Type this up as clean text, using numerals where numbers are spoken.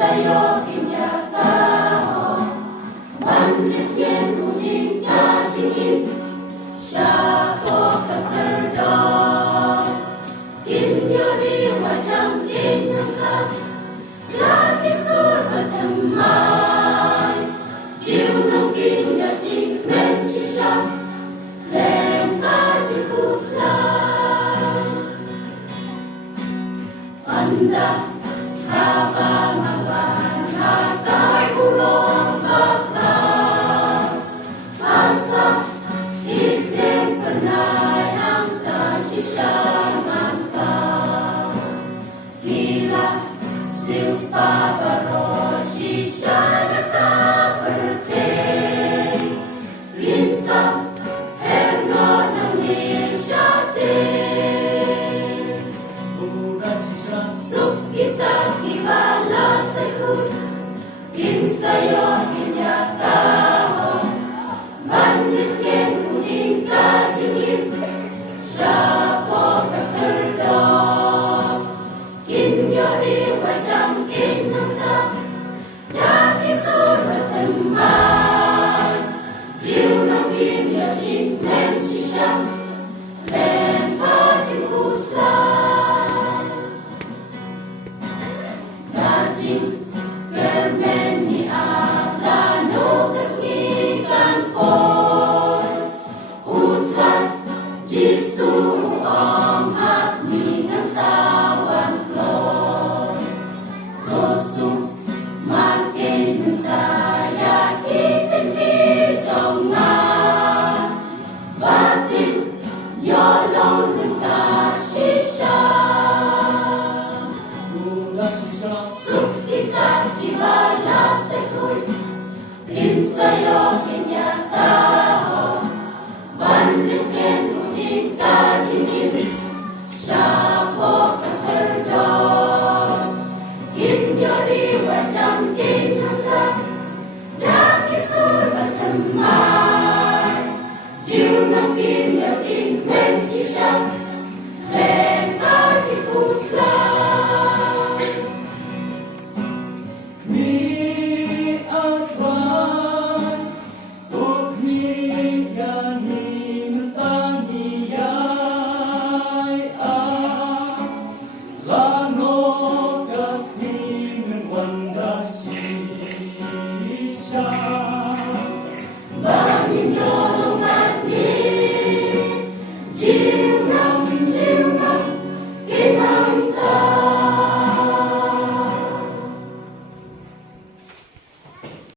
sayo inyakaho Bandit yen uning kajingin Syako kakerdong Kinyuri wajam inangka Lagi surga temai Jiu nang kinya jing men shisha Lem kaji puslay Anda Kabangawan Nakakulong bakal Asa Iklim penay Ang kasisyangan pa Hila Sius pabaro Sisya nakaperte Linsap Herno ng nisyate Sup kita kibala sekut Kinsayo inyakaho Bandit ken kuning kajingin Syapo kakerdong Kinyori wajang kinangka